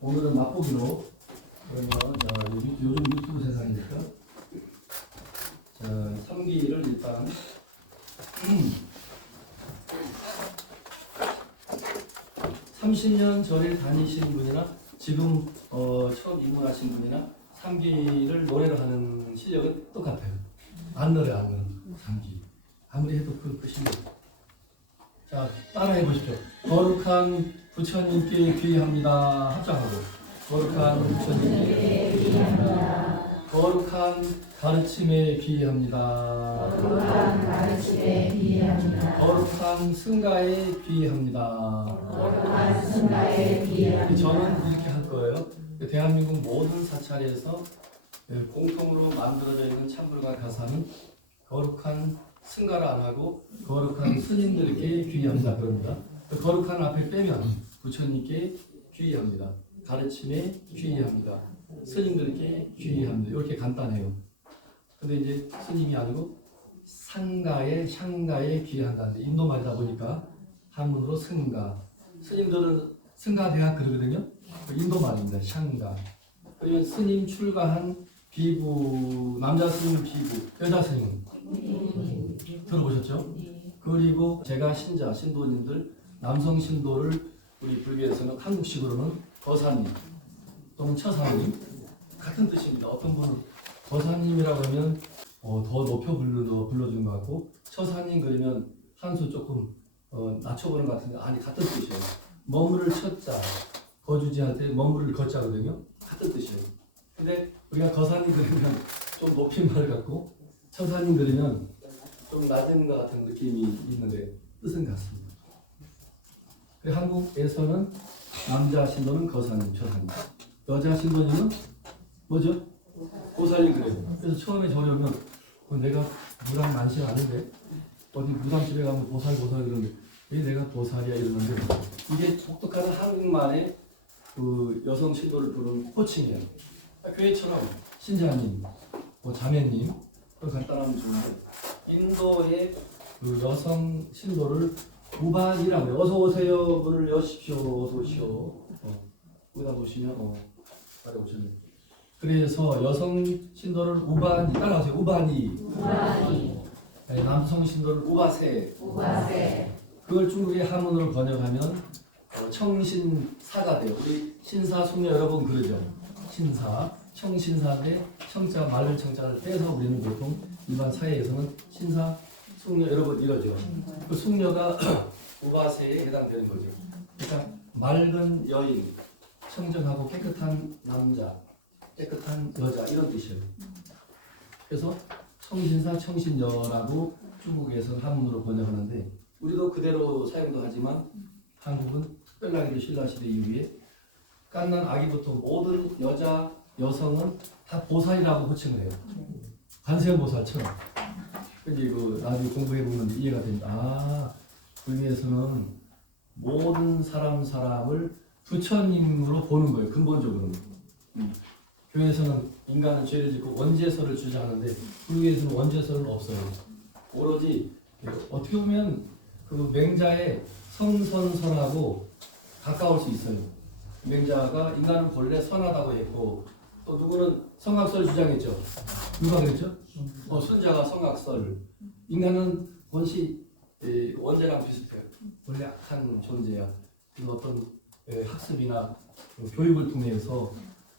오늘은 맛보기로 그러면 요즘 유튜브 세상이니까 자, 삼기를 일단 30년 절을 다니신 분이나 지금 처음 입문하신 분이나 삼기를 노래로 하는 실력은 똑같아요. 안 노래 안 노래 삼기 아무리 해도 그 실력. 자, 따라해 보십시오. 거룩한 부처님께 귀의합니다. 합장하고 거룩한 부처님께 귀의합니다. 거룩한 가르침에 귀의합니다. 거룩한 가르침에 귀의합니다. 거룩한 승가에 귀의합니다. 거룩한 승가에 귀의합니다. 저는 이렇게 할 거예요. 대한민국 모든 사찰에서 공통으로 만들어져 있는 찬물과 가사는 거룩한 승가를 안 하고 거룩한 스님들께 귀의합니다. 그럽니다. 거룩한 앞에 빼면 부처님께 귀의합니다. 가르침에 귀의합니다. 스님들께 귀의합니다. 이렇게 간단해요. 근데 이제 스님이 아니고 상가에 샹가에 귀의한다는데 인도 말이다 보니까 한문으로 승가. 스님들은 승가대학 그러거든요. 인도 말입니다. 샹가. 그러면 스님 출가한 비구, 남자 스님 비구, 여자 스님은 들어보셨죠? 그리고 제가 신자, 신도님들, 남성 신도를 우리 불교에서는 한국식으로는 거사님 또는 처사님 같은 뜻입니다. 어떤 분은 거사님이라고 하면 더 높여 불러주는 것 같고 처사님 그러면 한수 조금 낮춰보는 것 같은데 아니 같은 뜻이에요. 머무를 쳤자 거주지할 때 머무를 거자거든요. 같은 뜻이에요. 근데 우리가 거사님 그러면 좀 높임말을 갖고 처사님 그러면 좀 낮은 것 같은 느낌이 있는데 뜻은 같습니다. 한국에서는 남자 신도는 거사님, 처사님, 여자 신도님은 뭐죠? 보살님 그래요. 그래서 처음에 저리 오면 내가 무당 많지 않은데 어디 무당집에 가면 보살 그러는데 왜 내가 보살이야 이러는데 이게 독특한 한국말의 그 여성 신도를 부르는 호칭이에요. 교회처럼 신자님, 뭐 자매님 간단하면 좋은데 인도의 그 여성 신도를 우반이라고 해요. 어서 오세요. 문을 여십시오. 어서 오시오. 여기다 보시면 따라 오셨네. 그래서 여성 신도를 우반이 따라하세요. 우반이. 네, 남성 신도를 우바세. 그걸 중국의 한문으로 번역하면 청신사가 돼요. 우리 신사 숙녀 여러분 그러죠. 신사, 청신사인데 청자 말을 청자를 떼서 우리는 보통 일반 사회에서는 신사 숙녀 여러분 이러죠. 그 숙녀가 우바세에 해당되는 거죠. 그러니까 맑은 여인, 청정하고 깨끗한 남자, 깨끗한 여자 이런 뜻이에요. 그래서 청신사, 청신여라고 중국에서 한문으로 번역하는데 우리도 그대로 사용도 하지만 한국은 특별하게도 신라시대 이후에 깐난 아기부터 모든 여자, 여성은 다 보살이라고 호칭을 해요. 관세음보살처럼. 근데 그 나중에 공부해보면 이해가 됩니다. 아, 불교에서는 모든 사람을 부처님으로 보는 거예요. 근본적으로는. 교회에서는 인간은 죄를 짓고 원죄설을 주장하는데 불교에서는 원죄설은 없어요. 오로지 어떻게 보면 그 맹자의 성선설하고 가까울 수 있어요. 맹자가 인간은 본래 선하다고 했고 또 누구는 성악설 주장했죠. 누가 그랬죠? 순자가 성악설. 인간은 원시 원죄랑 비슷해요. 원래 악한 존재야. 그 어떤 학습이나 교육을 통해서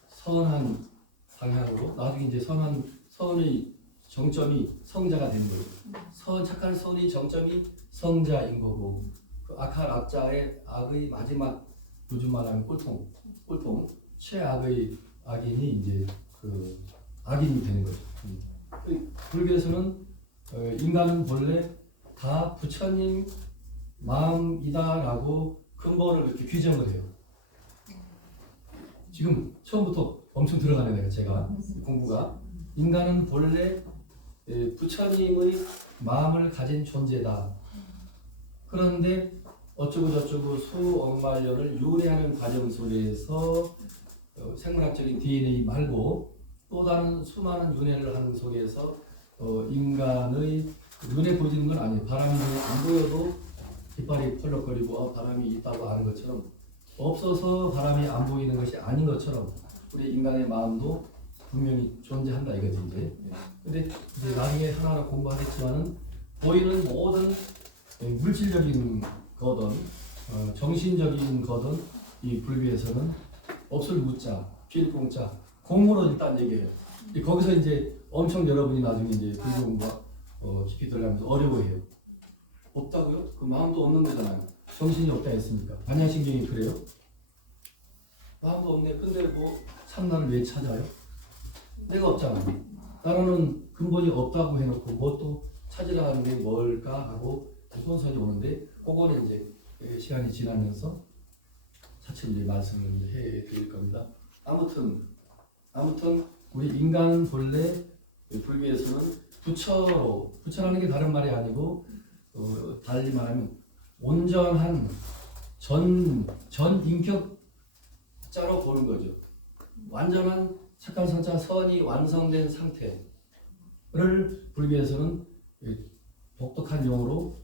선한 방향으로 나중에 이제 선의 정점이 성자가 되는 거예요. 착한 선의 정점이 성자인 거고 그 악한 악자의 악의 마지막 요즘 말하면 꼴통 최악의 악인이 이제 그 악인이 되는 거죠. 불교에서는 인간은 본래 다 부처님 마음이다라고 근본을 그렇게 규정을 해요. 지금 처음부터 엄청 들어가네 제가 공부가. 인간은 본래 부처님의 마음을 가진 존재다. 그런데 어쩌고 저쩌고 수억만 년을 유래하는 과정 속에서 생물학적인 DNA 말고 또 다른 수많은 윤회를 하는 속에서 인간의 눈에 보이는 건 아니에요. 바람이 안 보여도 깃발이 펄럭거리고 바람이 있다고 아는 것처럼 없어서 바람이 안 보이는 것이 아닌 것처럼 우리 인간의 마음도 분명히 존재한다 이거지 이제. 근데 이제 나중에 하나하나 공부하겠지만은 보이는 모든 물질적인 거든 정신적인 거든 이 불교에서는 없을 무자, 필 공자, 공으로 일단 얘기해요. 거기서 이제 엄청 여러분이 나중에 이제 불교 공부 깊이 들어가면서 어려워해요. 없다고요? 그 마음도 없는 거잖아요. 정신이 없다 했으니까. 반야신경이 그래요? 마음도 없네. 근데 뭐 참나를 왜 찾아요? 내가 없잖아. 나라는 근본이 없다고 해놓고 뭐 또 찾으려 하는 게 뭘까 하고 혼선이 오는데 그거는 이제 시간이 지나면서 차츰 이제 말씀을 해 드릴 겁니다. 아무튼 우리 인간은 본래 불교에서는 부처라는 게 다른 말이 아니고 달리 말하면 온전한 전 인격자로 보는 거죠. 완전한 착한 성자 선이 완성된 상태를 불교에서는 독특한 용어로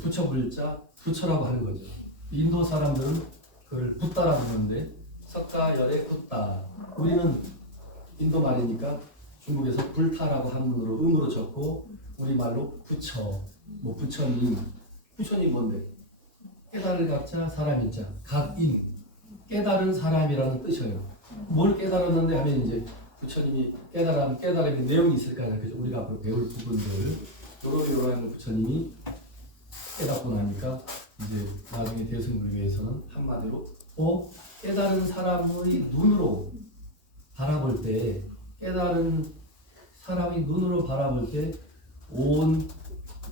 부처불자 부처라고 하는 거죠. 인도 사람들은 그걸 붓다라고 부르는데 석가열의 붓다. 우리는 인도 말이니까 중국에서 불타라고 한문으로 음으로 적고 우리 말로 부처, 뭐 부처님. 부처님 뭔데? 깨달을 각자 사람인자 각인 깨달은 사람이라는 뜻이에요. 뭘 깨달았는데 하면 이제 부처님이 깨달음의 내용이 있을 거 아니야. 그죠? 우리가 앞으로 배울 부분들 요러요러한 부처님이 깨닫고 나니까 이제 나중에 대승불교에서는 한마디로 깨달은 사람의 눈으로 바라볼 때 깨달은 사람이 눈으로 바라볼 때 온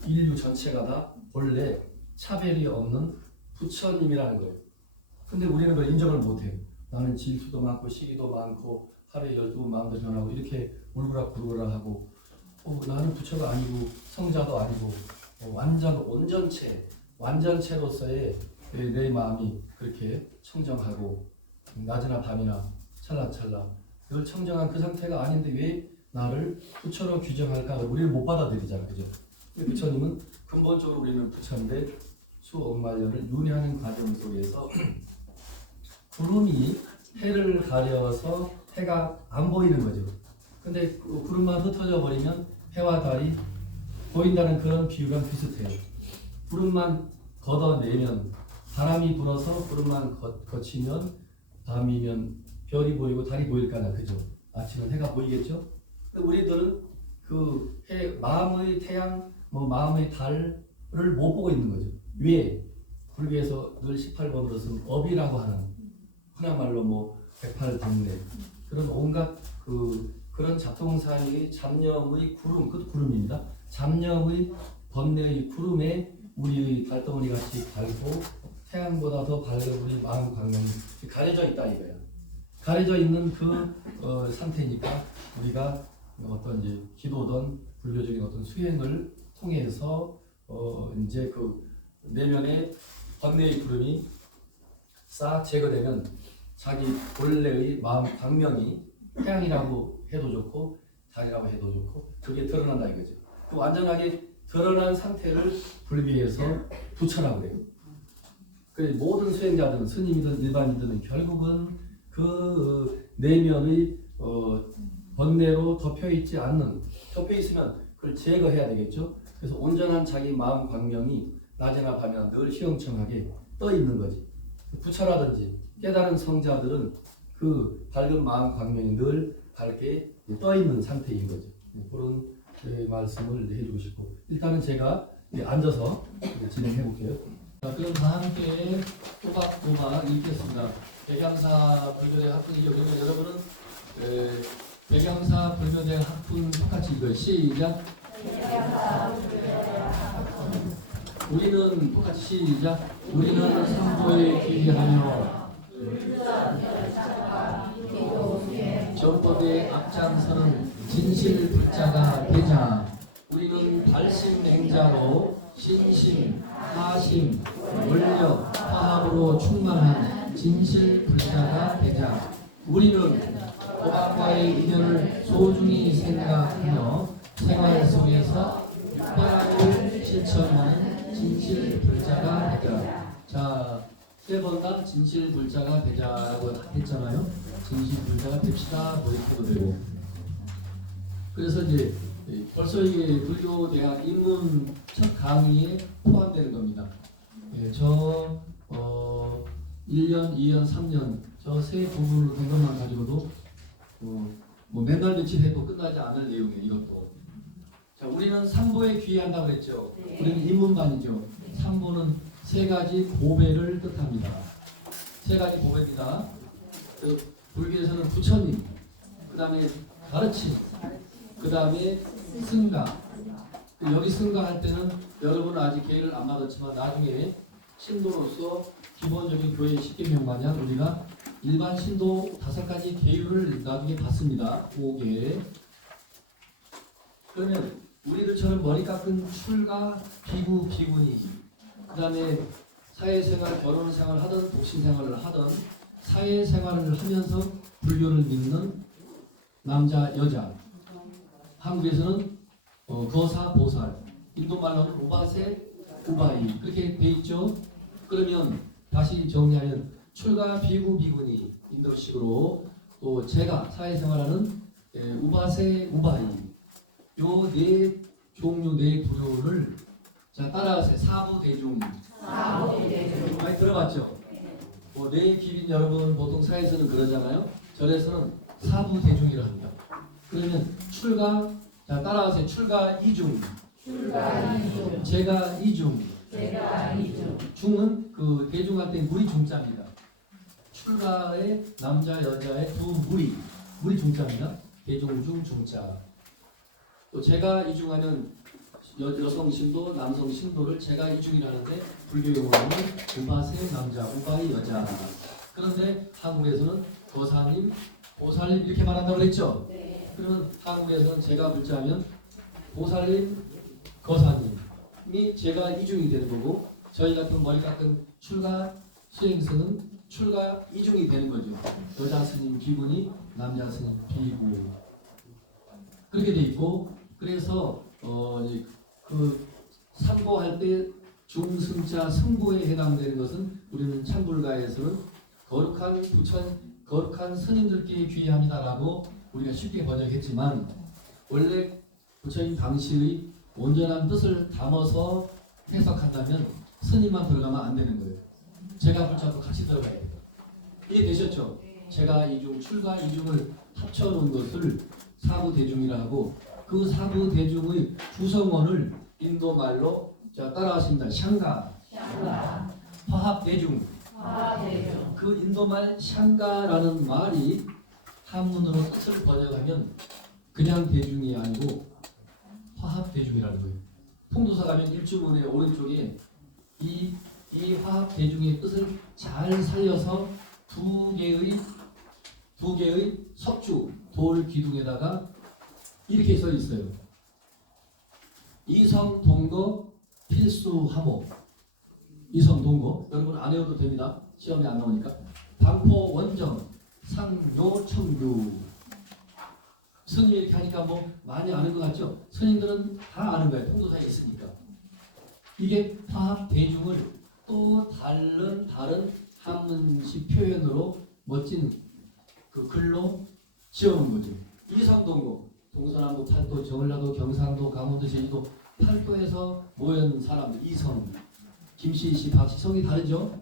인류 전체가 다 본래 차별이 없는 부처님이라는 거예요. 근데 우리는 그걸 인정을 못해요. 나는 질투도 많고 시기도 많고 하루에 12번 마음도 변하고 이렇게 울그락불그락 하고 나는 부처가 아니고 성자도 아니고 완전 완전체로서의 내 마음이 그렇게 청정하고 낮이나 밤이나 찰나찰나 그걸 청정한 그 상태가 아닌데 왜 나를 부처로 규정할까? 우리를 못 받아들이잖아, 그죠? 부처님은 근본적으로 우리는 부처인데 수억만 년을 윤회하는 과정 속에서 구름이 해를 가려서 해가 안 보이는 거죠. 근데 그 구름만 흩어져 버리면 해와 달이 보인다는 그런 비유랑 비슷해요. 구름만 걷어내면 바람이 불어서 구름만 거치면 밤이면 별이 보이고 달이 보일 거나 그죠? 아침은 해가 보이겠죠? 우리들은 그 마음의 태양, 마음의 달을 못 보고 있는 거죠. 왜? 불교에서 늘 18번으로 쓴 업이라고 하는 흔한 말로 108번뇌 그런 온갖 그런 작동사의 잡념의 구름, 그것도 구름입니다. 잡념의 번뇌의 구름에 우리의 달덩어리 같이 밝고 태양보다 더 밝은 우리 마음 광명이 가려져 있다 이거야. 가려져 있는 그 상태니까 우리가 어떤 이제 기도든 불교적인 어떤 수행을 통해서 이제 그 내면의 번뇌의 구름이 싹 제거되면 자기 본래의 마음 광명이 태양이라고 해도 좋고 달이라고 해도 좋고 그게 드러난다 이거죠. 그 완전하게 드러난 상태를 불교에서 부처라고 그래요. 그 모든 수행자들은 스님이든 일반인들은 결국은 그 내면의 번뇌로 덮여있지 않는 덮여있으면 그걸 제거해야 되겠죠. 그래서 온전한 자기 마음 광명이 낮이나 밤이나 늘 희영청하게 떠있는 거지. 부처라든지 깨달은 성자들은 그 밝은 마음 광명이 늘 밝게 떠있는 상태인 거죠. 그런 말씀을 해주고 싶고 일단은 제가 앉아서 진행해 볼게요. 그럼 다 함께 또박또박 읽겠습니다. 백양사 불교대 학분이죠. 그러면 여러분은 백양사 불교대 학분 똑같이 읽어요. 시작. 우리는 똑같이 시작. 우리는 상보에 기하며 전법에 앞장서는 진실 불자가 되자. 우리는 발심행자로 신심, 하심, 원력, 화합으로 충만한 진실 불자가 되자. 우리는 고방과의 인연을 소중히 생각하며 생활 속에서 육바를 실천하는 진실 불자가 되자. 자, 세 번 다 진실불자가 되자라고 했잖아요. 진실불자가 됩시다. 뭐 이렇게도 되고. 그래서 이제 벌써 이게 불교대학 입문 첫 강의에 포함되는 겁니다. 예, 1년, 2년, 3년 저 세 부분으로 된 것만 가지고도 뭐 맨날 며칠 해도 끝나지 않을 내용이에요. 이것도. 자, 우리는 3보에 귀의한다고 했죠. 우리는 입문반이죠. 3보는 세 가지 보배를 뜻합니다. 세 가지 보배입니다. 불교에서는 부처님, 그 다음에 가르침, 그 다음에 승가. 여기 승가할 때는 여러분은 아직 계를 안 받았지만 나중에 신도로서 기본적인 교회 10계명 마냥 우리가 일반 신도 5가지 계율을 나중에 받습니다. 5개. 그러면 우리들처럼 머리 깎은 출가, 비구, 비구니, 그 다음에 사회생활, 결혼생활 하든 독신생활을 하든 사회생활을 하면서 불교를 믿는 남자, 여자. 한국에서는 거사, 보살, 인도말로는 우바세, 우바이 그렇게 돼 있죠. 그러면 다시 정리하면 출가, 비구, 비구니 인도식으로 또 제가 사회생활하는 우바세, 우바이 요 네 종류 네 부류를 자 따라하세요. 사부대중. 사부대중. 많이 들어봤죠? 네 기빈 여러분 보통 사회에서는 그러잖아요. 절에서는 사부대중이라 합니다. 그러면 출가 자 따라하세요. 출가 이중. 출가 이중. 제가 이중. 제가 이중. 중은 그 대중할 때 무리 중자입니다. 출가의 남자 여자의 두 무리 중자입니다. 대중중 중자. 또 제가 이중하는 여성 신도, 남성 신도를 제가 이중이라는데 불교 용어로는 우바세 남자, 우바이 여자. 그런데 한국에서는 거사님, 보살님 이렇게 말한다고 그랬죠? 네. 그러면 한국에서는 제가 불자하면 보살님, 거사님이 제가 이중이 되는 거고 저희 같은 머리 깎은 출가 수행스는 출가 이중이 되는 거죠. 여자 스님 비구니, 남자 스님 비구. 그렇게 돼 있고 그래서 그 삼보할 때 중승자 승보에 해당되는 것은 우리는 참불가에서는 거룩한 부처 거룩한 스님들께 귀의합니다라고 우리가 쉽게 번역했지만 원래 부처님 당시의 온전한 뜻을 담아서 해석한다면 스님만 들어가면 안 되는 거예요. 제가 불자도 같이 들어가야 돼요. 이해되셨죠? 제가 이중 출가 이중을 합쳐놓은 것을 사부대중이라고 그 사부대중의 구성원을 인도말로 자 따라하십니다. 샹가, 샹가. 화합대중. 화합대중. 그 인도말 샹가라는 말이 한문으로 뜻을 번역하면 그냥 대중이 아니고 화합대중이라는 거예요. 풍도사 가면 일주문의 오른쪽에 이 화합대중의 뜻을 잘 살려서 두 개의 석주 돌 기둥에다가 이렇게 써 있어요. 이성 동거 필수 하모. 이성 동거 여러분 안 외워도 됩니다. 시험에 안 나오니까. 방포 원정 상요 청규. 스님 이렇게 하니까 뭐 많이 아는 것 같죠? 스님들은 다 아는 거예요. 통도사에 있으니까. 이게 화합 대중을 또 다른 한문식 표현으로 멋진 그 글로 지어놓은 거죠. 이성동고 동서남북 팔도 전라도 경상도 강원도 제주도 팔도에서 모인 사람들 이성 김씨 박씨 성이 다르죠.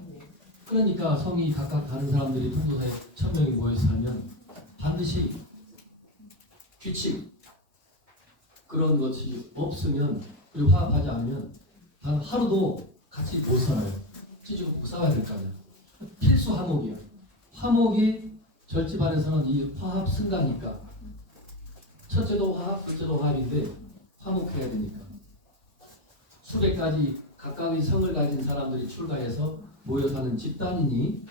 그러니까 성이 각각 다른 사람들이 통도사에 1000명이 모여서 살면 반드시 규칙 그런 것이 없으면 그리고 화합하지 않으면 단 하루도 같이 못 살아요. 찢고 꼭 싸워야 될 거 아니야. 필수 화목이야. 화목이 절집안에서는 이 화합 승가니까 첫째도 화합, 둘째도 화합인데 화목해야 되니까 수백 가지 각각의 성을 가진 사람들이 출가해서 모여 사는 집단이니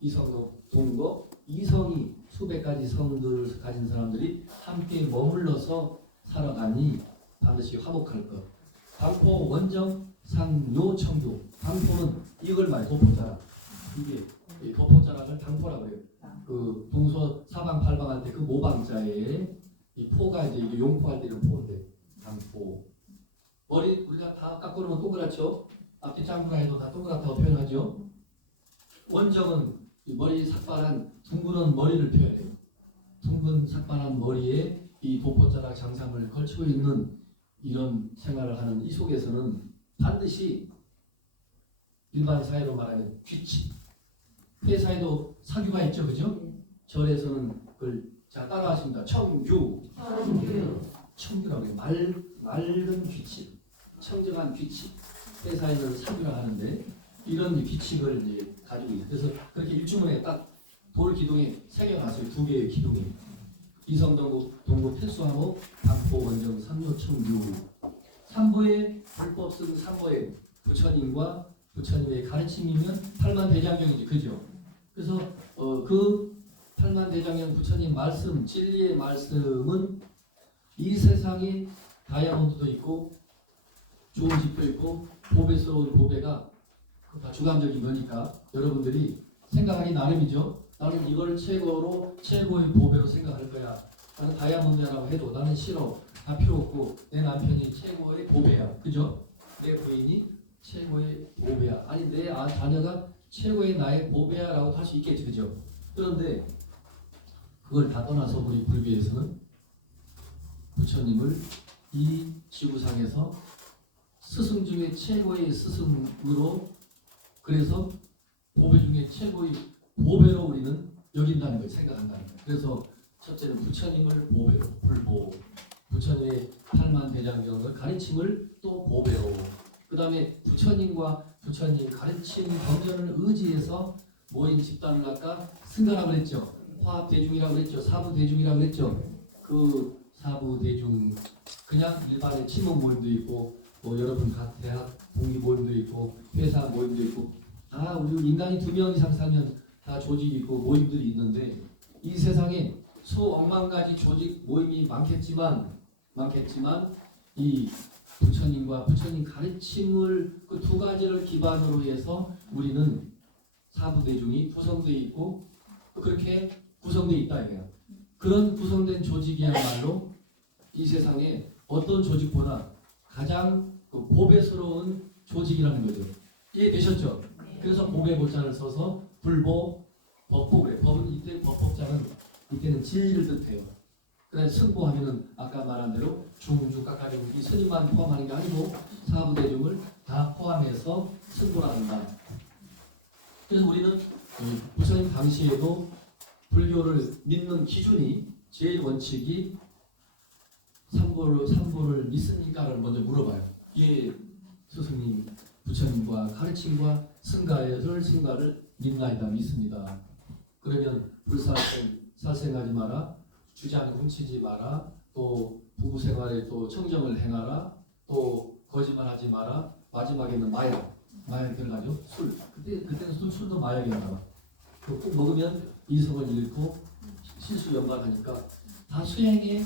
이성도 동거 이성이 수백 가지 성들을 가진 사람들이 함께 머물러서 살아가니 반드시 화목할 것. 방포 원정 상요 청교. 방포는 이걸 말 도포자락. 이게 도포자락을 방포라고 그래요. 그 동서 사방 팔방할 때 그 모방자에 이 포가 이제 이게 용포할 때는 포인데 방포. 머리 우리가 다 깎고 놓으면 동그랗죠. 앞뒤 짱구가 해도 다 동그랗다고 표현하죠. 원정은 이 머리 삭발한 둥근 머리를 표현해요. 둥근 삭발한 머리에 이 도포자락 장삼을 걸치고 있는 이런 생활을 하는 이 속에서는 반드시 일반 사회로 말하면 규칙, 회사에도 사규가 있죠, 그죠? 절에서는 그걸 자 따라하십니다. 청규, 청규라고 해요. 맑은 규칙, 청정한 규칙. 회사에는 사규라 하는데 이런 규칙을 이제 가지고 있어요. 그래서 그렇게 일주문에 딱 돌 기둥에 새겨놨어요. 두 개의 기둥이. 이성동구 동구 필수하고 반포 원정 삼요 청규. 삼보의 불법성 삼보의 부처님과 부처님의 가르침이면 팔만대장경이지, 그죠? 그래서 그 팔만대장경 부처님 말씀, 진리의 말씀은 이 세상에 다이아몬드도 있고 좋은 집도 있고 보배스러운 보배가 다 주관적인 거니까 여러분들이 생각하기 나름이죠. 나는 이걸 최고의 보배로 생각할 거야. 나는 다이아몬드라고 해도 나는 싫어. 다 필요 없고 내 남편이 최고의 보배야. 그죠? 내 부인이 최고의 보배야. 아니 내 자녀가 최고의 나의 보배야라고 할 수 있겠지. 그죠? 그런데 그걸 다 떠나서 우리 불교에서는 부처님을 이 지구상에서 스승 중에 최고의 스승으로, 그래서 보배 중에 최고의 보배로 우리는 여긴다는 거예요. 생각한다는 거예요. 그래서 첫째는 부처님을 보배로, 불보, 부처님의 팔만대장경을 가르침을 또 보배로, 그 다음에 부처님과 부처님 가르침 경전을 의지해서 모인 집단을 아까 승가라고 그랬죠. 화합대중이라고 그랬죠. 사부대중이라고 그랬죠. 그 사부대중, 그냥 일반의 친목 모임도 있고 뭐 여러분 각 대학 동기 모임도 있고 회사 모임도 있고 우리 인간이 2명 이상 살면 다 조직이 있고 모임들이 있는데 이 세상에 수억만 가지 조직 모임이 많겠지만 이 부처님과 부처님 가르침을 그 두 가지를 기반으로 해서 우리는 사부대중이 구성되어 있고 그렇게 구성되어 있다 이거예요. 그런 구성된 조직이야말로 이 세상에 어떤 조직보다 가장 보배스러운 조직이라는 거죠. 이해되셨죠? 그래서 보배보자를 써서 불보, 법보 그래. 법은 이때 법법자는 이때는 진리를 뜻해요. 그다음에 승보하면은 아까 말한 대로 중주 깎아리고 이 스님만 포함하는 게 아니고 사부대중을 다 포함해서 승보를 한다. 그래서 우리는 부처님 당시에도 불교를 믿는 기준이 제일 원칙이 삼보를 믿습니까를 먼저 물어봐요. 예, 스승님, 부처님과 가르침과 승가를 믿나이다, 믿습니다. 그러면 불살생하지 마라, 주장 훔치지 마라, 또 부부생활에 또 청정을 행하라, 또 거짓말하지 마라, 마지막에는 마약 들어가죠. 술. 그때는 술도 마약이었나. 꼭 먹으면 이성을 잃고 실수 연관하니까 다 수행에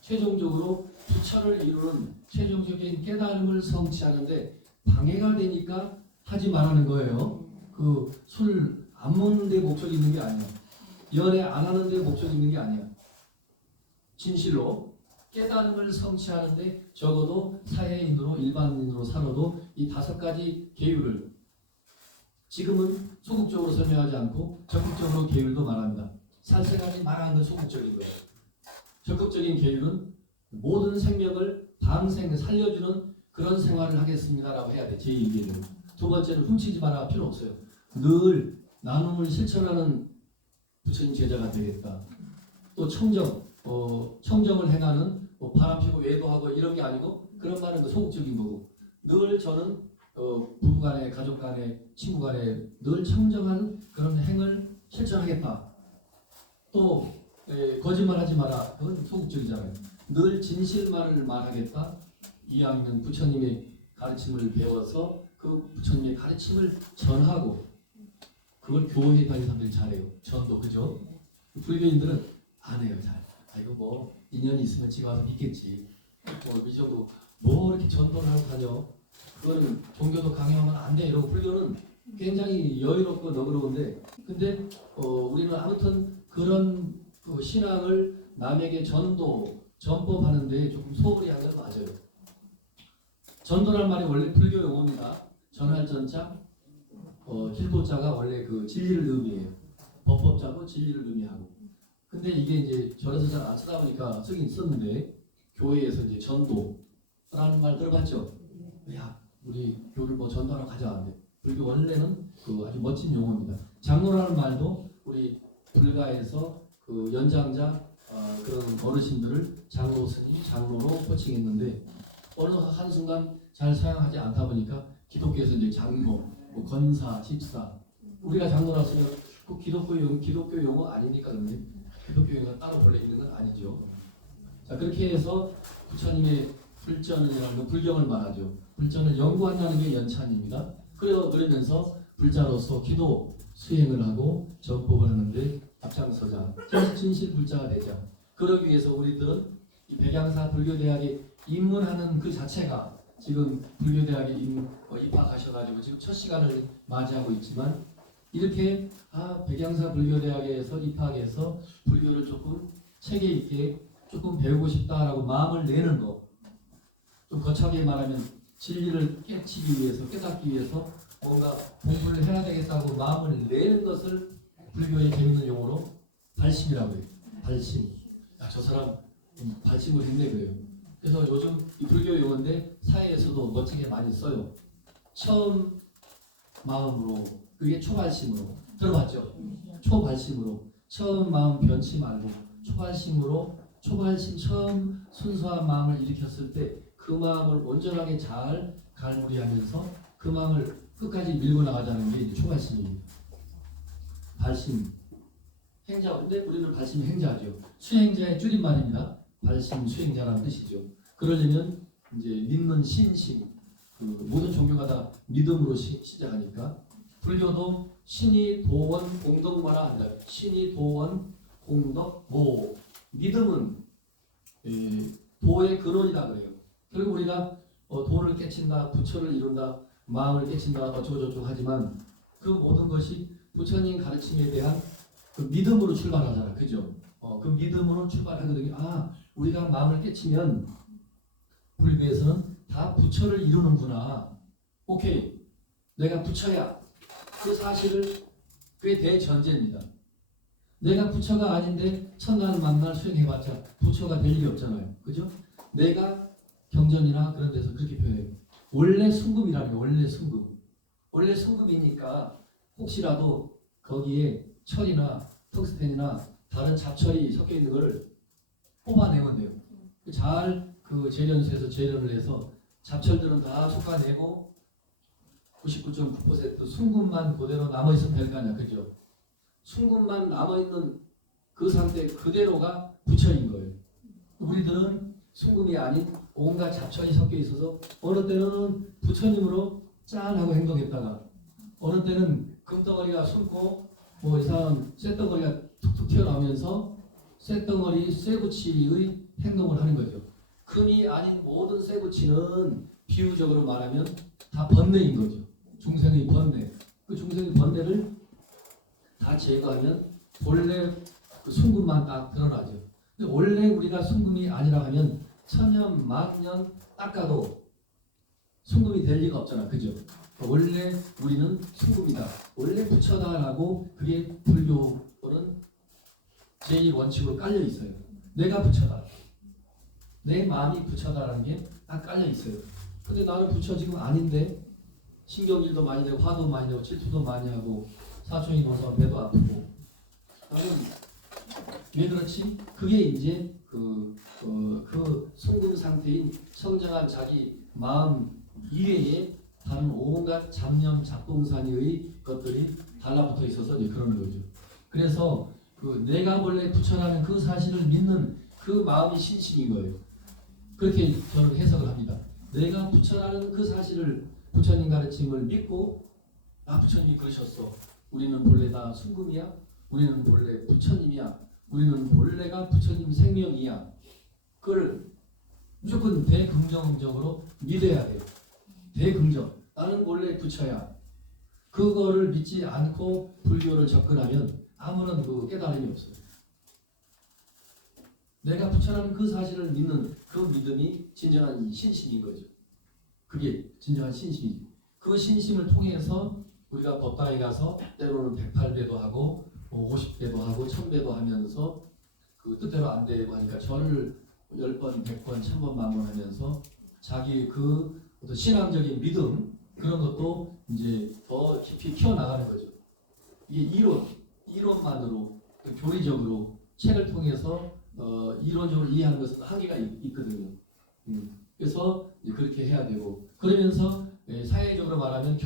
최종적으로 부처를 이루는 최종적인 깨달음을 성취하는데 방해가 되니까 하지 말라는 거예요. 그 술 안 먹는 데 목적이 있는 게 아니야. 연애 안 하는 데 목적이 있는 게 아니야. 진실로 깨달음을 성취하는데 적어도 사회인으로 일반인으로 살아도 이 5가지 계율을 지금은 소극적으로 설명하지 않고 적극적으로 계율도 말합니다. 살생하지 말라는 건 소극적인 거예요. 적극적인 계율은 모든 생명을 방생 살려주는 그런 생활을 하겠습니다라고 해야 돼. 제2계율은. 두 번째는 훔치지 마라 필요 없어요. 늘 나눔을 실천하는 부처님 제자가 되겠다. 또 청정을 행하는 바람 피고 외도하고 이런 게 아니고 그런 말은 소극적인 거고 늘 저는 부부간에 가족간에 친구간에 늘 청정한 그런 행을 실천하겠다. 또 거짓말하지 마라. 그건 소극적이잖아요. 늘 진실만을 말하겠다. 이왕이면 부처님의 가르침을 배워서 그 부처님의 가르침을 전하고 그걸 교회에 다니는 사람들이 잘해요. 전도 그죠? 불교인들은 안 해요 잘. 이거 뭐 인연이 있으면 지가 와서 믿겠지. 이 정도 뭐 이렇게 전도를 하고 다녀. 그거는 종교도 강요하면 안 돼. 이러고 불교는 굉장히 여유롭고 너그러운데 근데 우리는 아무튼 그런 신앙을 남에게 전법하는데 조금 소홀히 한 건 맞아요. 전도란 말이 원래 불교 용어입니다. 전할 전자 길도자가 원래 그 진리를 의미해요. 법법자고 진리를 의미하고. 근데 이게 이제 절에서 잘 안 쓰다 보니까 쓰긴 썼는데 교회에서 이제 전도라는 말 들어봤죠? 야, 우리 교를 뭐 전도하러 가자 하는데 불교 원래는 그 아주 멋진 용어입니다. 장로라는 말도 우리 불가에서 그 연장자 그런 어르신들을 장로 스님, 장로로 호칭했는데 어느 한순간 잘 사용하지 않다 보니까 기독교에서 이제 장로, 뭐 권사, 집사 우리가 장로라 쓰면 그 기독교 용어 아니니까 근데 기독교 용어가 따로 본래 있는 건 아니죠. 자 그렇게 해서 부처님의 불전이라는 건 불경을 말하죠. 불전을 연구한다는 게 연찬입니다. 그러면서 불자로서 기도 수행을 하고 전법을 하는데 앞장서자 진실 불자가 되자. 그러기 위해서 우리들은 이 백양사 불교대학에 입문하는 그 자체가 지금 불교대학에 입학하셔가지고 지금 첫 시간을 맞이하고 있지만 이렇게 백양사 불교대학에서 입학해서 불교를 조금 체계 있게 조금 배우고 싶다라고 마음을 내는 거. 좀 거창하게 말하면 진리를 깨치기 위해서 깨닫기 위해서 뭔가 공부를 해야 되겠다고 마음을 내는 것을 불교의 재밌는 용어로 발심이라고 해요. 발심. 야, 저 사람 발심을 했네 그래요. 그래서 요즘 이 불교 용어인데 사회에서도 멋지게 많이 써요. 처음 마음으로 그게 초발심으로 들어봤죠? 초발심으로 처음 마음 변치 말고 초발심으로 초발심 처음 순수한 마음을 일으켰을 때 그 마음을 온전하게 잘 갈무리하면서 그 마음을 끝까지 밀고 나가자는 게 이제 초발심입니다. 발심 행자. 근데 우리는 발심 행자죠. 수행자의 줄임말입니다. 발심 수행자라는 뜻이죠. 그러려면 이제 믿는 신심. 그 모든 종교가 다 믿음으로 시작하니까 불교도 신이 도원 공덕마라 한다. 신이 도원 공덕 모. 믿음은 도의 근원이다 그래요. 결국 우리가 도를 깨친다, 부처를 이룬다, 마음을 깨친다, 어쩌고저쩌고 하지만 그 모든 것이 부처님 가르침에 대한 그 믿음으로 출발하잖아, 그죠? 그 믿음으로 출발하거든요. 우리가 마음을 깨치면 불교에서는 다 부처를 이루는구나. 오케이, 내가 부처야. 그 사실을 그게 대전제입니다. 내가 부처가 아닌데 첫날 만날 수행해봤자 부처가 될 일이 없잖아요, 그죠? 내가 경전이나 그런 데서 그렇게 표현해요. 원래 순금이라는 게 원래 순금. 원래 순금이니까 혹시라도 거기에 철이나 텅스텐이나 다른 잡철이 섞여 있는 걸 뽑아내면 돼요. 잘 그 재련소에서 재련을 해서 잡철들은 다 솎아내고 99.9% 순금만 그대로 남아있으면 될 거 아니야, 그죠? 순금만 남아있는 그 상태 그대로가 부처인 거예요. 우리들은 순금이 아닌 온갖 잡천이 섞여 있어서 어느 때는 부처님으로 짠하고 행동했다가 어느 때는 금덩어리가 숨고 뭐 이상한 쇳덩어리가 툭툭 튀어나오면서 쇳덩어리 쇠붙이의 행동을 하는 거죠. 금이 아닌 모든 쇠붙이는 비유적으로 말하면 다 번뇌인 거죠. 중생의 번뇌. 그 중생의 번뇌를 다 제거하면 본래 그 순금만 딱 드러나죠. 근데 원래 우리가 순금이 아니라 하면 천년, 만년 닦아도 순금이 될 리가 없잖아. 그죠? 원래 우리는 순금이다. 원래 부처다라고 그게 불교는 제1원칙으로 깔려 있어요. 내가 부처다. 내 마음이 부처다라는 게 딱 깔려 있어요. 근데 나는 부처 지금 아닌데 신경질도 많이 되고 화도 많이 되고 질투도 많이 하고 사촌이 노서 배도 아프고 나는 왜 그렇지? 그게 이제 그 순금 상태인 성장한 자기 마음 이외에 다른 온갖 잡념 잡동사니의 것들이 달라붙어 있어서 이제 그러는 거죠. 그래서 그 내가 원래 부처라는 그 사실을 믿는 그 마음이 신심인 거예요. 그렇게 저는 해석을 합니다. 내가 부처라는 그 사실을 부처님 가르침을 믿고 부처님이 그러셨어. 우리는 본래 다 순금이야. 우리는 본래 부처님이야. 우리는 본래가 부처님 생명이야. 그걸 무조건 대긍정적으로 믿어야 돼요. 대긍정. 나는 원래 부처야. 그거를 믿지 않고 불교를 접근하면 아무런 그 깨달음이 없어요. 내가 부처라는 그 사실을 믿는 그 믿음이 진정한 신심인 거죠. 그게 진정한 신심이죠. 그 신심을 통해서 우리가 법당에 가서 때로는 108배도 하고 50배도 하고 1000배도 하면서 그 뜻대로 안 되고 하니까 절을 10번, 100번, 1000번, 만번 하면서 자기 그 어떤 신앙적인 믿음 그런 것도 이제 더 깊이 키워나가는 거죠. 이게 이론만으로 교리적으로 책을 통해서 이론적으로 이해하는 것은 한계가 있거든요. 그래서 그렇게 해야 되고 그러면서 사회적으로 말하면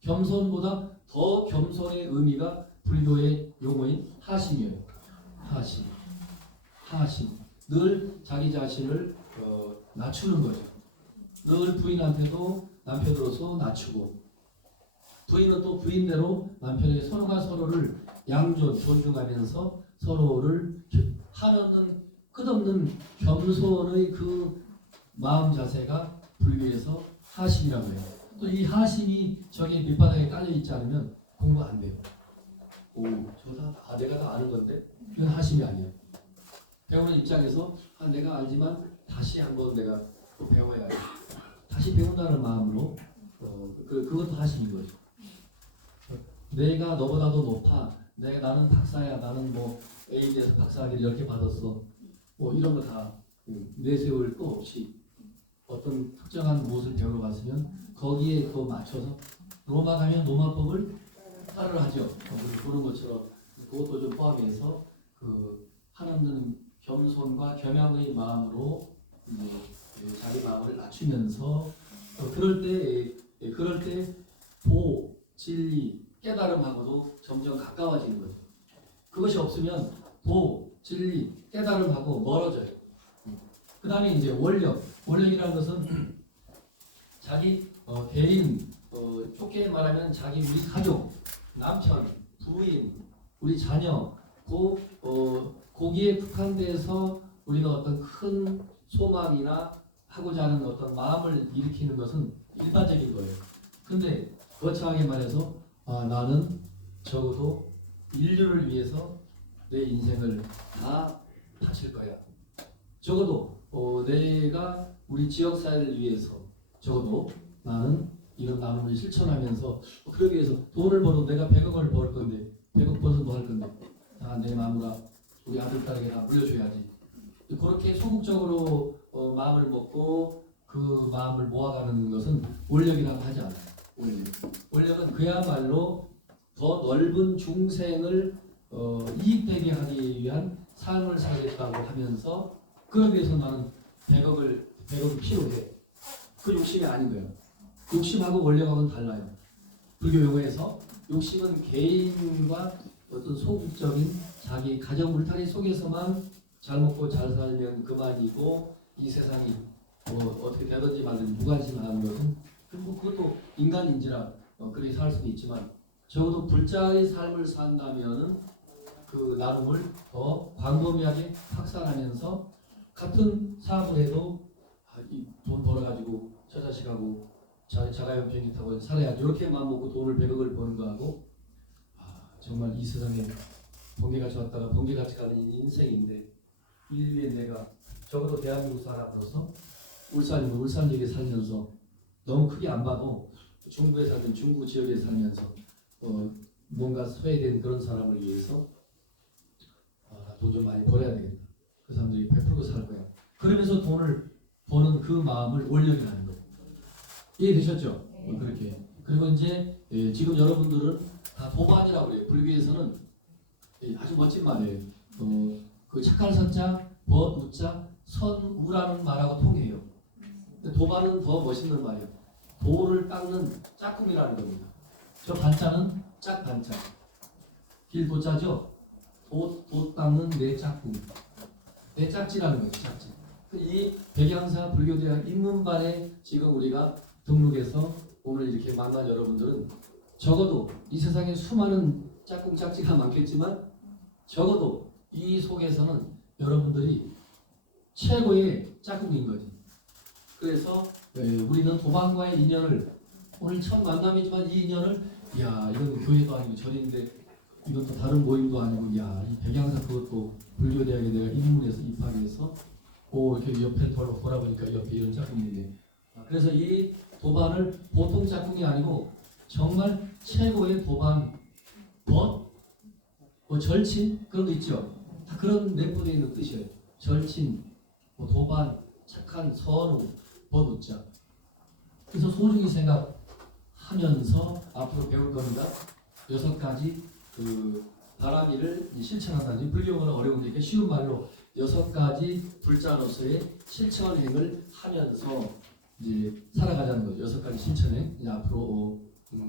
겸손보다 더 겸손의 의미가 불교의 용어인 하심이에요. 하심. 늘 자기 자신을 낮추는 거죠. 늘 부인한테도 남편으로서 낮추고 부인은 또 부인대로 남편에게 서로가 서로를 존중하면서 서로를 하는 끝없는 겸손의 그 마음 자세가 불교에서 하심이라고 해요. 또 이 하심이 저기 밑바닥에 깔려 있지 않으면 공부 안 돼요. 내가 다 아는 건데 이건 하심이 아니에요. 배우는 입장에서 내가 알지만 다시 한번 내가 또 배워야 돼. 다시 배운다는 마음으로 그것도 하심인 거죠. 내가 너보다도 높아. 나는 박사야. 나는 뭐 A에서 박사학위를 10개 받았어. 뭐 이런 거 다 내세울 거 없이 어떤 특정한 무엇을 배우러 갔으면 거기에 또 맞춰서 로마 가면 로마법을 따르 하죠. 그런 것처럼 그것도 좀 포함해서 그 하나님 겸손과 겸양의 마음으로 자기 마음을 낮추면서 그럴 때 진리, 깨달음하고도 점점 가까워지는 거죠. 그것이 없으면 진리, 깨달음하고 멀어져요. 그 다음에 이제 원력이라는 것은 자기 대인, 좁게 말하면 자기 우리 가족, 남편, 부인, 우리 자녀, 거기에 국한돼서 우리가 어떤 큰 소망이나 하고자 하는 어떤 마음을 일으키는 것은 일반적인 거예요. 근데 거창하게 말해서 나는 적어도 인류를 위해서 내 인생을 다 바칠 거야. 적어도 내가 우리 지역사회를 위해서 적어도 나는 이런 나눔을 실천하면서 그러기 위해서 돈을 벌어도 내가 100억을 벌 건데 100억 벌어서 뭐 할 건데 내 마누라 우리 아들 딸에게 다 물려줘야지. 그렇게 소극적으로 마음을 먹고 그 마음을 모아가는 것은 원력이라고 하지 않아요. 원력은 그야말로 더 넓은 중생을 이익되게 하기 위한 삶을 살겠다고 하면서 그러기 위해서 나는 100억이 필요해. 그 욕심이 아닌 거예요. 욕심하고 원력하고는 달라요. 불교 용어에서 욕심은 개인과 어떤 소극적인 자기 가정 울타리 속에서만 잘 먹고 잘 살면 그만이고 이 세상이 어떻게 되든지 말든지 무관심하는 것은 그것도 인간인지라 그렇게 살 수는 있지만 적어도 불자의 삶을 산다면은 그 나눔을 더 광범위하게 확산하면서 같은 사업을 해도 돈 벌어가지고 저 자식하고 자가용 비행기 타고 살아야지 이렇게 마음먹고 돈을 100억을 버는 거하고 정말 이 세상에 번개같이 왔다가 번개같이 가는 인생인데 인류에 내가 적어도 대한민국 사람으로서 울산이면 울산역에 살면서 너무 크게 안 봐도 중부에 살면 중부 지역에 살면서 뭔가 소외된 그런 사람을 위해서 돈 좀 많이 벌어야 되겠다. 그 사람들이 100% 살 거야. 그러면서 돈을 버는 그 마음을 원력이라는 거예요. 이해되셨죠? 그렇게. 그리고 이제 지금 여러분들은 다 도반이라고 그래요. 불교에서는 아주 멋진 말이에요. 그 착할 선자, 우자, 선우라는 말하고 통해요. 근데 도반은 더 멋있는 말이에요. 도를 닦는 짝꿍이라는 겁니다. 저 반자는 짝반자. 길 도자죠? 도 닦는 내 짝꿍. 내 짝지라는 거죠. 짝지. 이 백양사 불교대학 입문반에 지금 우리가 등록해서 오늘 이렇게 만난 여러분들은 적어도 이 세상에 수많은 짝꿍 짝지가 많겠지만 적어도 이 속에서는 여러분들이 최고의 짝꿍인 거지. 그래서 우리는 도반과의 인연을 오늘 첫 만남이지만 이 인연을 이건 교회도 아니고 절인데 이것도 다른 모임도 아니고 이 백양사 그것도 불교대학에 내가 입문해서 입학해서 이렇게 옆에 돌아보니까 옆에 이런 짝꿍이네. 그래서 이 도반을 보통 짝꿍이 아니고 정말 최고의 도반, 벗, 뭐 절친 그런 거 있죠. 다 그런 내포되어 있는 뜻이에요. 절친, 뭐 도반, 착한, 선우, 벗우자. 그래서 소중히 생각하면서 앞으로 배울 겁니다. 6가지 그 바라기를 실천한다든지 불교는 어려운데 이렇게 쉬운 말로 6가지 불자로서의 실천행을 하면서 이제 살아가자는 거죠. 6가지 실천행 이제 앞으로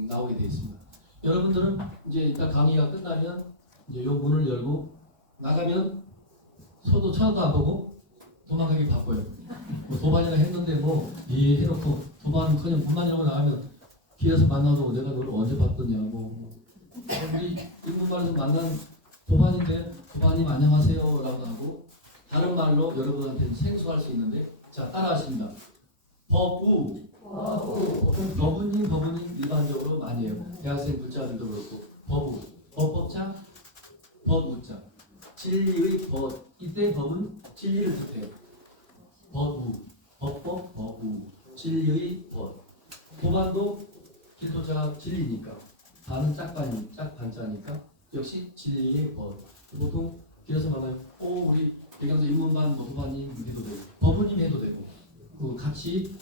나오게 되어 있습니다. 여러분들은 이제 일단 강의가 끝나면 이제 요 문을 열고 나가면 서도 쳐다도 안 보고 도망가기 바빠요. 뭐 도반이나 했는데 뭐 해놓고 도반은 문만이라고 나가면 길에서 만나도 내가 너를 언제 봤더냐 우리 인문반에서 만난 도반인데 도반님 안녕하세요 라고 하고 다른 말로 여러분한테 생소할 수 있는데 자 따라하십니다. 법우 법우님 일반적으로 많이 해요. 대학생 불자들도 그렇고 법우 법법자 법우자 진리의 법 이때 법은 진리를 뜻해요. 법우 법법 법우 진리의 법 도반도 길도자가 진리니까 반은 짝반자니까 역시 진리의 법 보통 길에서 만나요. 우리 대경서 인문반 도반님 해도 되고 법우님 해도 되고 같이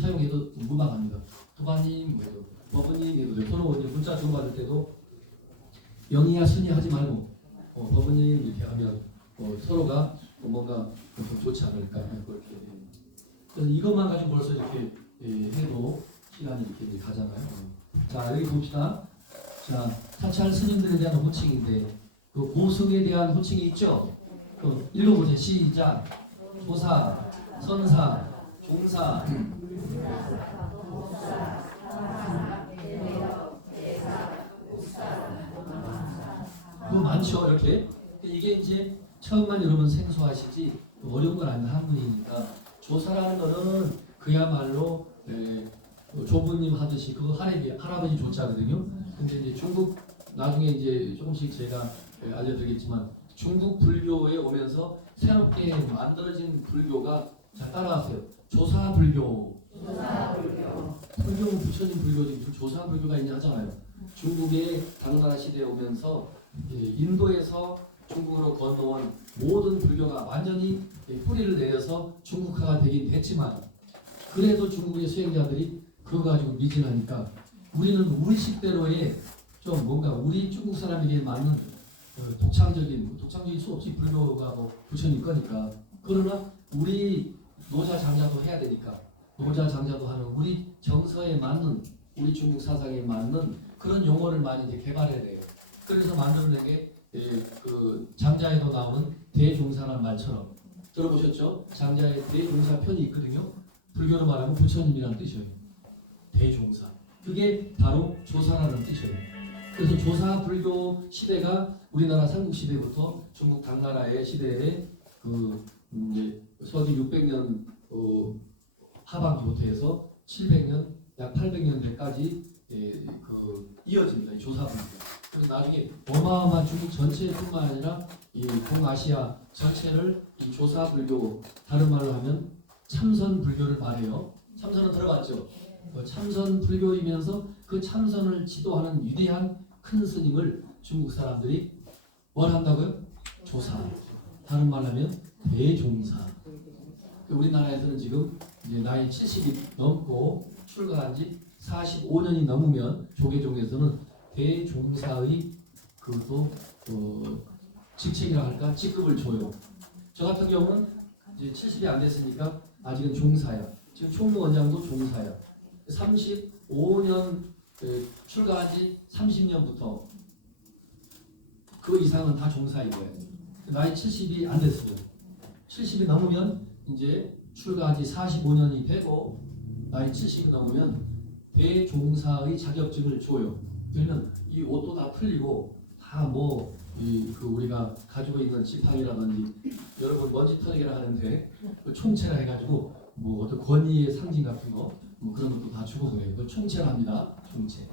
사용해도 무방합니다. 도반님 해도 법우님 해도 되고 서로 이제 문자 주고받을 때도 영이야 순이 하지 말고 법우님 이렇게 하면 서로가 뭔가 더 좋지 않을까 그렇게 그래서 이것만 가지고 벌써 이렇게 해도 시간이 이렇게 가잖아요. 자 여기 봅시다. 자 사찰 스님들에 대한 호칭인데 그 고승에 대한 호칭이 있죠. 읽어보세요. 시작. 조사, 선사, 종사. 그거 많죠. 이렇게 이게 이제 처음만 여러분 생소하시지 어려운 건 아닙니다. 한문이니까 조사라는 거는 그야말로 조부님 하듯이 그거 할아버지 조자거든요. 근데 이제 중국 나중에 이제 조금씩 제가 알려드리겠지만 중국 불교에 오면서 새롭게 만들어진 불교가 자 따라하세요. 조사 불교. 불교는 부처님 불교지 조사 불교가 있냐 하잖아요. 중국의 당나라 시대에 오면서 인도에서 중국으로 건너온 모든 불교가 완전히 뿌리를 내려서 중국화가 되긴 했지만 그래도 중국의 수행자들이 그거 가지고 미진하니까 우리는 우리식대로의 좀 뭔가 우리 중국 사람에게 맞는 독창적일 수 없이 불교가 뭐 부처님 거니까 그러나 우리 노자 장자도 해야 되니까 노자 장자도 하는 우리 정서에 맞는 우리 중국 사상에 맞는 그런 용어를 많이 이제 개발해야 돼요. 그래서 만드는 게 그 장자에도 나오는 대종사라는 말처럼 들어보셨죠? 장자에 대종사 편이 있거든요. 불교로 말하면 부처님이라는 뜻이에요. 대종사. 그게 바로 조사라는 뜻이에요. 그래서 조사 불교 시대가 우리나라 삼국 시대부터 중국 당나라의 시대에 이제 서기 600년 하반기부터 해서 700년 약 800년대까지 이어집니다. 조사 불교. 그래서 나중에 어마어마한 중국 전체뿐만 아니라 이 동아시아 전체를 이 조사 불교 다른 말로 하면 참선 불교를 말해요. 참선은 들어봤죠? 참선 불교이면서 그 참선을 지도하는 위대한 큰 스님을 중국 사람들이 뭘 한다고요? 조사. 다른 말로 하면 대종사. 우리나라에서는 지금 이제 나이 70이 넘고 출가한 지 45년이 넘으면 조계종에서는 대종사의 그것도 직책이라 할까 직급을 줘요. 저 같은 경우는 이제 70이 안 됐으니까 아직은 종사야. 지금 총무 원장도 종사야. 35년 출가한 지 30년부터 그 이상은 다 종사인 거예요. 나이 70이 안 됐어요. 70이 넘으면 이제 출가한 지 45년이 되고 나이 70이 넘으면 대종사의 자격증을 줘요. 그러면 이 옷도 다 풀리고 다 우리가 가지고 있는 지팡이라든지 여러분 먼지 털기라 하는데 그 총체라 해가지고 어떤 권위의 상징 같은 거 그런 것도 다 주고 그래요. 그 총체랍니다. 총체.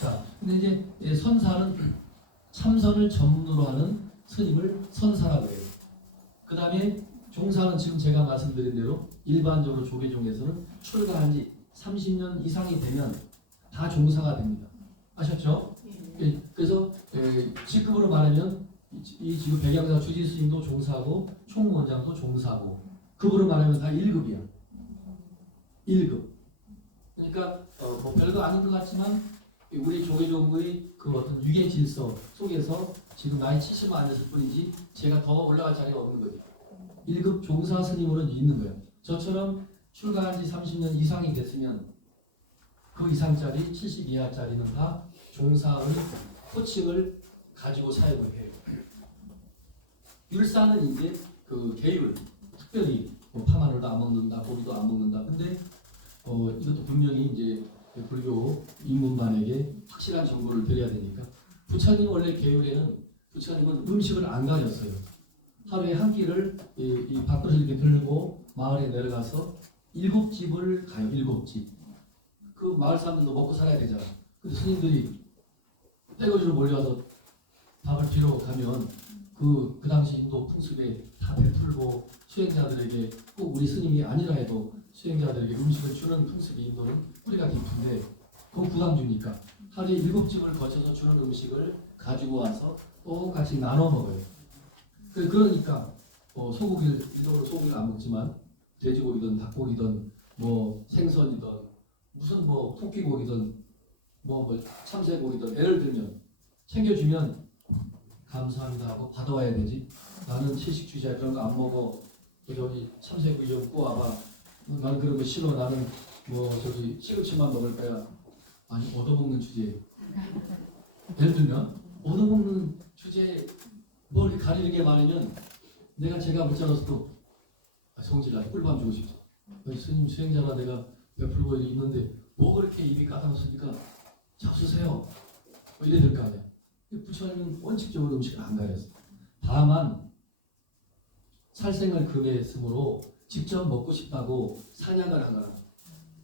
자, 근데 이제 선사는 참선을 전문으로 하는 스님을 선사라고 해요. 그 다음에 종사는 지금 제가 말씀드린 대로 일반적으로 조계종에서는 출가한 지 30년 이상이 되면 다 종사가 됩니다. 아셨죠? 그래서 직급으로 말하면 이 지금 백양사 주지스님도 종사고 총무원장도 종사고 급으로 말하면 다 1급이야. 1급. 그러니까 뭐 별거 아닌 것 같지만 우리 조계종의 그 어떤 유계 질서 속에서 지금 나이 70만 안 됐을 뿐이지 제가 더 올라갈 자리가 없는 거죠. 1급 종사 스님으로는 있는 거예요. 저처럼 출가한 지 30년 이상이 됐으면 그 이상짜리 70 이하짜리는 다 종사의 호칭을 가지고 사역을 해요. 율사는 이제 그 계율, 특별히 뭐 파마늘도 안 먹는다, 고기도 안 먹는다. 근데 이것도 분명히 이제 불교 입문반에게 확실한 정보를 드려야 되니까 부처님 원래 계율에는 부처님은 음식을 안 가렸어요. 하루에 한 끼를 이 밥그릇을 이렇게 들고 마을에 내려가서 7집을 가요. 7집. 그 마을 사람들도 먹고 살아야 되잖아. 근데 스님들이 떼거지로 몰려와서 밥을 빌어 가면 그 당시 인도 풍습에 다 베풀고 수행자들에게 꼭 우리 스님이 아니라 해도 수행자들에게 음식을 주는 풍습이 인도는 뿌리가 깊은데 그건 부담주니까 하루에 7집을 거쳐서 주는 음식을 가지고 와서 똑같이 나눠 먹어요. 그러니까 소고기를 일본은 소고기를 안 먹지만 돼지고기든 닭고기든 뭐 생선이든 무슨 뭐 토끼고기든 뭐 참새고기든 예를 들면 챙겨주면 감사합니다 하고 받아와야 되지. 나는 채식주의자 그런 거 안 먹어. 여기 참새고기 좀 구워봐. 나는 그런 거 싫어. 나는 뭐 저기 시금치만 먹을 거야. 아니 얻어먹는 주제. 예를 들면 얻어먹는 주제 뭘 이렇게 가리는 게 많으면 제가 붙잡아서도 성질나게 꿀밤 주고 싶죠. 스님 수행자라 내가 베풀고 있는데 뭐 그렇게 입이 까다롭습니까? 잡수세요. 뭐 이래 될 거 아니야. 부처님은 원칙적으로 음식을 안 가렸어. 다만 살생을 금했으므로 직접 먹고 싶다고 사냥을 하거나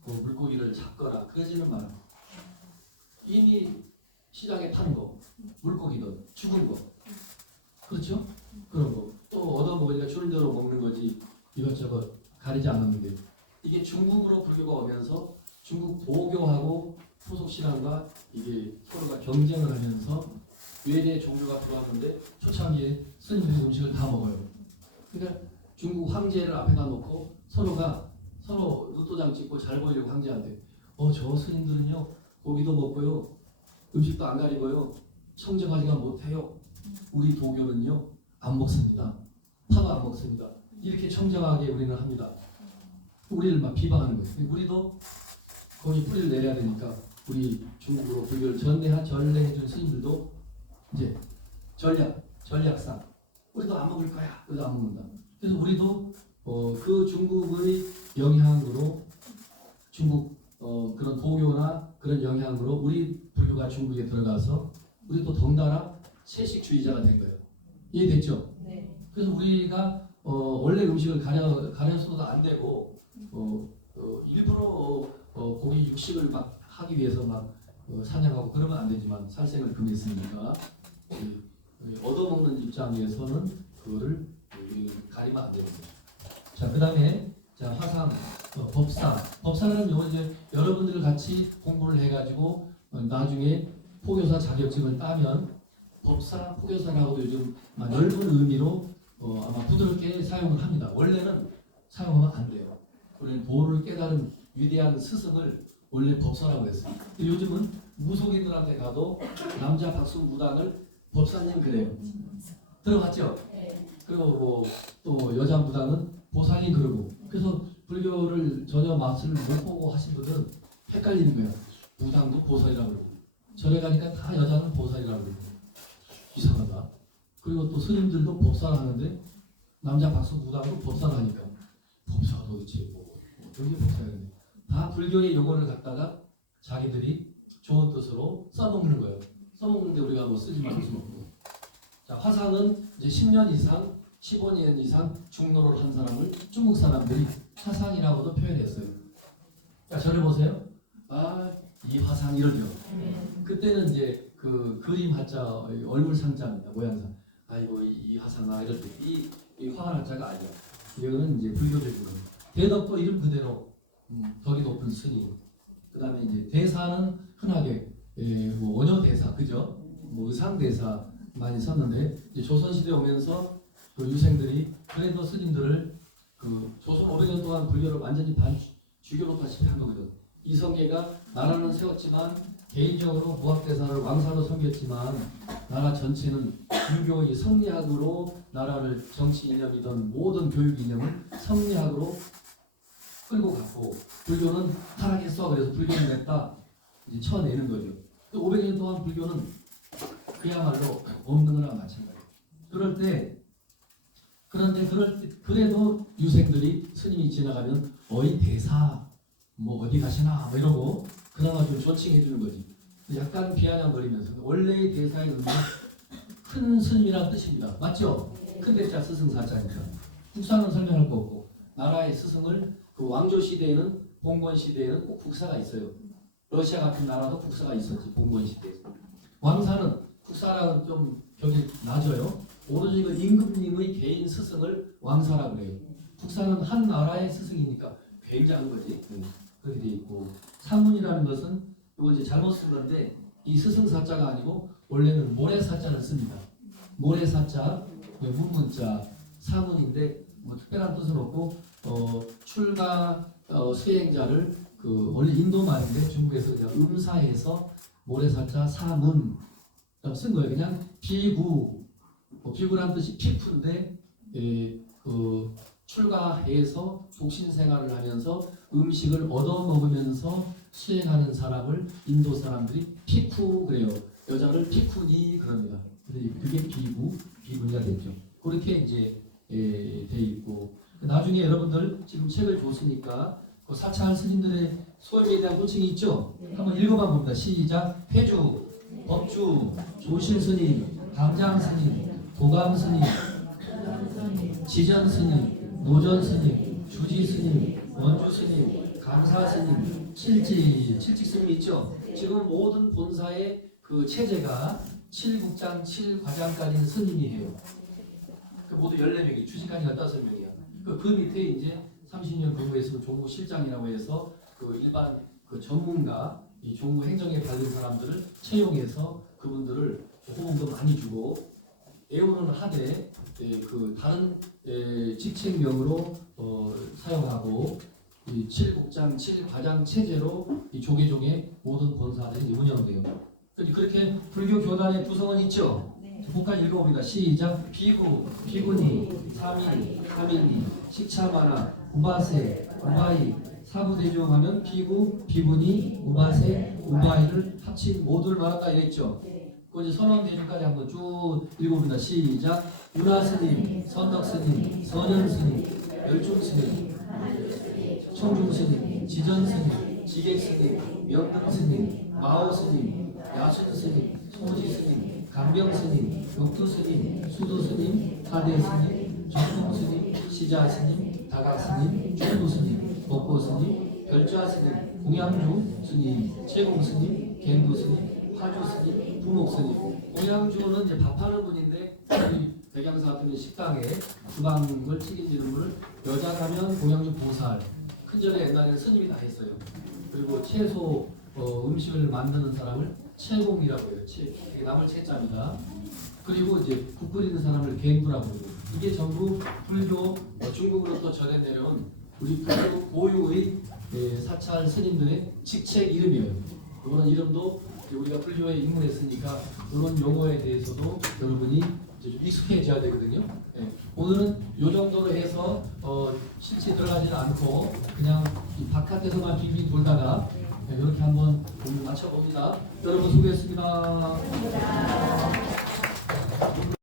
그 물고기를 잡거나 그러지는 마라. 이미 시장에 파는 거 물고기든 죽은 거 그렇죠? 그런 거 또 얻어먹으니까 주는 대로 먹는 거지 이것저것 가리지 않았는데 이게 중국으로 불교가 오면서 중국 도교하고 토속신앙과 이게 서로가 경쟁을 하면서 외대 종교가 들어왔는데 초창기에 스님들이 음식을 다 먹어요. 그러니까 중국 황제를 앞에다 놓고 서로 로또장 찍고 잘 보이려고 황제한테 저 스님들은요 고기도 먹고요 음식도 안 가리고요 청정하지가 못해요. 우리 도교는요 안 먹습니다. 파도 안 먹습니다. 이렇게 청정하게 우리는 합니다. 우리를 막 비방하는 거예요. 우리도 거기 뿌리를 내려야 되니까 우리 중국으로 불교를 전래해준 스님들도 이제 전략상 우리도 안 먹을 거야. 그래도 안 먹는다. 그래서 우리도 그 중국의 영향으로 중국 그런 도교나 그런 영향으로 우리 불교가 중국에 들어가서 우리도 덩달아 채식주의자가 된 거예요. 이해됐죠? 네. 그래서 우리가 원래 음식을 가려서도 안 되고 일부러 고기 육식을 막 하기 위해서 막 사냥하고 그러면 안 되지만 살생을 금했으니까 얻어먹는 입장에서는 그거를 가리면 안 되는 거죠. 자, 그 다음에 화상, 법사라는 용어 이제 여러분들 같이 공부를 해가지고 나중에 포교사 자격증을 따면 법사, 포교사라고도 요즘 넓은 의미로 아마 부드럽게 사용을 합니다. 원래는 사용하면 안 돼요. 원래는 도를 깨달은 위대한 스승을 원래 법사라고 했어요. 요즘은 무속인들한테 가도 남자 박수 무당을 법사님 그래요. 들어봤죠? 네. 그리고 또 여자 무당은 보살님 그러고 그래서 불교를 전혀 맛을 못 보고 하신 분들은 헷갈리는 거야. 무당도 보살이라고 그러고 절에 가니까 다 여자는 보살이라고 그러고 이상하다. 그리고 또 스님들도 법사를 하는데 남자 박수 무당도 법사를 하니까 법사가 도대체 여기 법사였는데 다 불교의 용어를 갖다가 자기들이 좋은 뜻으로 써먹는 거예요. 써먹는데 우리가 뭐 쓰지 말을 수 없고. 자, 화상은 이제 10년 이상, 15년 이상 중노를 한 사람을 중국 사람들이 화상이라고도 표현했어요. 자, 저를 보세요. 이 화상 이러죠. 그때는 이제 그 그림 한자 얼굴 상자입니다. 모양상. 아이고 이 화상아 이럴 때 이 화한 한자가 아니야. 이거는 이제 불교적으로 대덕도 이름 그대로 덕이 높은 스님. 그 다음에 이제 대사는 흔하게 뭐 원효 대사 그죠? 뭐 의상 대사 많이 썼는데 이제 조선 시대 오면서 그 유생들이 그래도 스님들을 그 조선 500년 동안 불교를 완전히 죽여놓다시피 한 거거든. 이성계가 나라는 세웠지만 개인적으로 무학대사를 왕사로 섬겼지만 나라 전체는 불교의 성리학으로 나라를 정치 이념이든 모든 교육 이념을 성리학으로 끌고 갔고 불교는 타락했어. 그래서 불교는 냈다. 이제 쳐내는 거죠. 500년 동안 불교는 그야말로 없는 거랑 마찬가지예요. 그런데 그래도 유생들이 스님이 지나가면 어이 대사 뭐 어디 가시나 뭐 이러고 그나마 좀 존칭해 주는 거지. 약간 비아냥거리면서 원래의 대사의 의미는 큰 스님이라는 뜻입니다. 맞죠? 큰 대자 스승 사자니까. 국사는 설명할 거 없고 나라의 스승을 그 왕조 시대에는 봉건 시대에는 꼭 국사가 있어요. 러시아 같은 나라도 국사가 있었지 봉건 시대에. 왕사는 국사랑은 좀 격이 낮아요. 오로지 그 임금님의 개인 스승을 왕사라고 그래요. 국사는 한 나라의 스승이니까 굉장한 거지. 그렇게 돼 있고 사문이라는 것은 이거 이제 잘못 쓴 건데 이 스승 사자가 아니고 원래는 모래 사자를 씁니다. 모래 사자, 문문자, 사문인데 뭐 특별한 뜻은 없고 출가 수행자를 그 원래 인도 말인데 중국에서 그냥 음사해서 모래 사자 사문 쓴 거예요. 그냥 비구, 비구란 뜻이 피프인데 그 출가해서 독신 생활을 하면서 음식을 얻어 먹으면서 수행하는 사람을 인도 사람들이 피쿠 그래요. 여자를 피쿠니 그럽니다. 그게 비구가 됐죠. 그렇게 이제 돼 있고 나중에 여러분들 지금 책을 줬으니까 그 사찰 스님들의 소임에 대한 호칭이 있죠. 한번 읽어봐 봅니다. 시작. 회주, 법주, 조실 스님, 당장 스님, 도감 스님, 지전 스님, 노전 스님, 주지 스님, 원주 스님, 감사 스님, 칠지 스님 있죠. 지금 모든 본사의 그 체제가 7국장 7과장까지는 스님이 해요. 그 모두 14명이 주직관이 15명이야. 그 밑에 이제 30년 근무했으면 종무실장이라고 해서 그 일반 그 전문가 이 종무 행정에 관련 사람들을 채용해서 그분들을 호응도 많이 주고 애우는 하되 그 다른 직책명으로 사용하고 이 7국장 7과장 체제로 이 조계종의 모든 본사들이 운영돼요. 그렇게 불교 교단의 구성은 있죠. 복까지 읽어봅니다. 시작. 비구, 비구니, 사민, 사민니, 식차마나, 우바세, 우바이, 사부대종 하면 비구, 비구니, 우바세, 우바이를 합친 모두를 말한다 이랬죠. 그 이제 선원대중까지 한번 쭉 읽어봅니다. 시작. 유나스님, 선덕스님, 선현스님, 열중스님, 청중스님, 지전스님, 지객스님, 명등스님, 마오스님, 야순스님, 소지스님, 강병스님, 육두스님, 수도스님, 하대스님, 정동스님, 시자스님, 다가스님, 중도스님, 법보스님, 별좌스님, 공양주 스님, 채공스님, 갱도스님, 화주스님, 부목스님. 공양주는 이제 밥하는 분인데 백양사 같은 식당에 주방을 책임지는 분을 여자라면 공양주 보살. 큰절에 옛날에는 스님이 다 했어요. 그리고 채소 음식을 만드는 사람을 채공이라고 해요. 이게 나물 채자입니다. 그리고 이제 국 끓이는 사람을 갱부라고 해요. 이게 전부 불교 중국으로부터 전해 내려온 우리 불교 고유의 사찰 스님들의 직책 이름이에요. 이런 이름도 우리가 불교에 입문했으니까 이런 용어에 대해서도 여러분이 이제 좀 익숙해져야 되거든요. 오늘은 이 정도로 해서 실제 들어가지는 않고 그냥 이 바깥에서만 빙빙 돌다가 이렇게 한번 오늘 맞춰봅니다. 여러분 수고했습니다.